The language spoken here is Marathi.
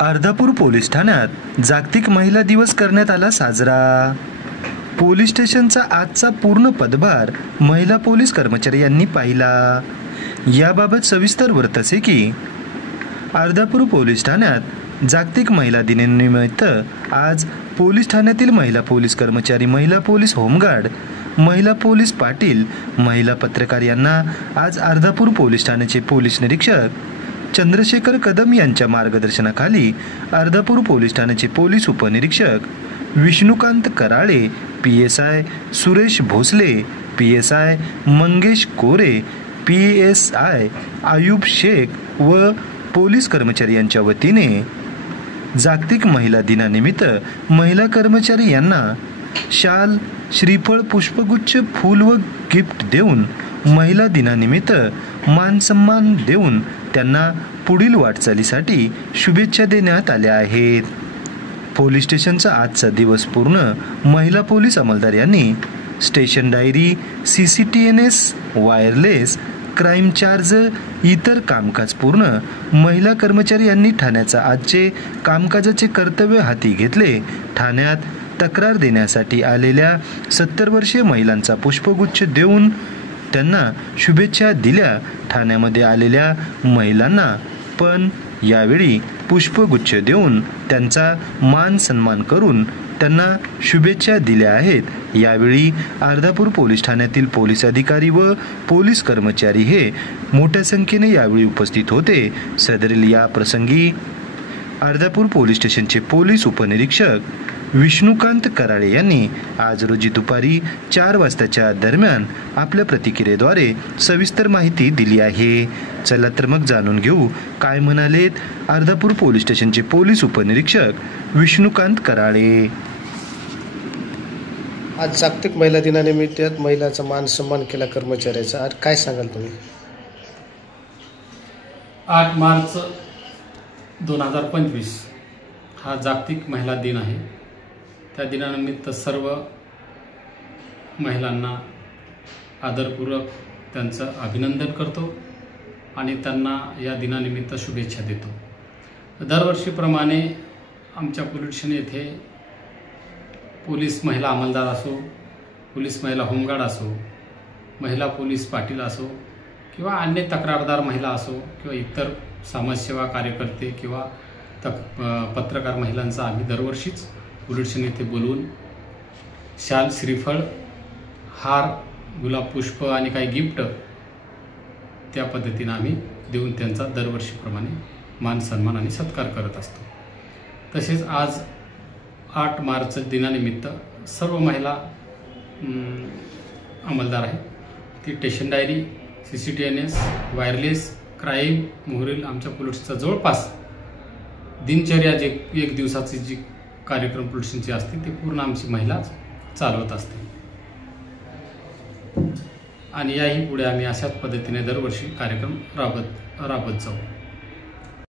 अर्धापूर पोलीस ठाण्यात जागतिक महिला दिवस करण्यात आला साजरा। पोलीस स्टेशनचा आजचा पूर्ण पदभार महिला पोलीस कर्मचारी यांनी पाहिला। याबाबत सविस्तर वृत्त असे की अर्धापूर पोलीस ठाण्यात जागतिक महिला दिनानिमित्त आज पोलीस ठाण्यातील महिला पोलीस कर्मचारी, महिला पोलीस होमगार्ड, महिला पोलीस पाटील, महिला पत्रकार यांना आज अर्धापूर पोलीस ठाण्याचे पोलीस निरीक्षक चंद्रशेखर कदम यांच्या मार्गदर्शनाखाली अर्धापूर पोलीस ठाण्याचे पोलीस उपनिरीक्षक विष्णुकांत कराळे, PSI सुरेश भोसले, PSI मंगेश कोरे, PSI आयुब शेख व पोलीस कर्मचारी यांच्या वतीने जागतिक महिला दिनानिमित्त महिला कर्मचारी यांना शाल, श्रीफळ, पुष्पगुच्छ, फूल व गिफ्ट देऊन महिला दिनानिमित्त मान सन्मान देऊन त्यांना पुढील वाटचालीसाठी शुभेच्छा देण्यात आल्या आहेत। पोलीस स्टेशनचा आजचा दिवस पूर्ण महिला पोलीस अंमलदार यांनी station diary, CCTNS, wireless, crime charge, इतर कामकाज पूर्ण महिला कर्मचारी यांनी ठाण्याचा आजचे कामकाजाचे कर्तव्य हाती घेतले। ठाण्यात तक्रार देण्यासाठी आलेल्या 70 वर्षीय महिलांचा पुष्पगुच्छ देऊन त्यांना शुभेच्छा दिल्या। ठाण्यामध्ये आलेल्या महिलांना पण यावेळी पुष्पगुच्छ देऊन त्यांचा मान सन्मान करून त्यांना शुभेच्छा दिल्या आहेत। यावेळी अर्धापूर पोलीस ठाण्यातील पोलीस अधिकारी व पोलीस कर्मचारी हे मोठ्या संख्येने यावेळी उपस्थित होते। सदरील या प्रसंगी अर्धापूर पोलीस स्टेशनचे पोलीस उपनिरीक्षक विष्णुकांत कराळे यांनी आज रोजी दुपारी 4 वाजताच्या दरम्यान आपल्या प्रतिक्रियेद्वारे सविस्तर माहिती दिली आहे। चला तर मग जाणून घेऊ काय म्हणालेत अर्धापूर पोलीस स्टेशनचे पोलीस उपनिरीक्षक विष्णुकांत कराळे। आज जागतिक महिला दिनानिमित्त महिलाचा मान सन्मान केला कर्मचाऱ्याचा, आज काय सांगाल तुम्ही? 8 मार्च 2025 हा जागतिक महिला दिन आहे। त्या दिनानिमित्त सर्व महिलांना आदरपूर्वक त्यांचं अभिनंदन करतो आणि त्यांना या दिनानिमित्त शुभेच्छा देतो। दरवर्षीप्रमाणे आमच्या पोलीस स्टेशन येथे पोलीस महिला अंमलदार असो, पोलीस महिला होमगार्ड असो, महिला पोलीस पाटील असो किंवा अन्य तक्रारदार महिला असो किंवा इतर समाजसेवा कार्यकर्ते किंवा पत्रकार महिलांचा आम्ही दरवर्षीच पोलीस स्टेशन येथे बोलवून शाल, श्रीफळ, हार, गुलाब पुष्प आणि काही गिफ्ट त्या पद्धतीने आम्ही देऊन त्यांचा दरवर्षीप्रमाणे मान सन्मान आणि सत्कार करत असतो। तसेच आज 8 मार्च दिनानिमित्त सर्व महिला अंमलदार आहेत ती station diary, CCTNS, wireless, crime, मोहरील आमच्या पोलीसचा जवळपास दिनचर्या जे 1 दिवसाची जी कार्यक्रम पोलीस स्टेशनची असते ते पूर्ण आमची महिला चालवत असते आणि याही पुढे आम्ही अशाच पद्धतीने दरवर्षी कार्यक्रम राबत जाऊ।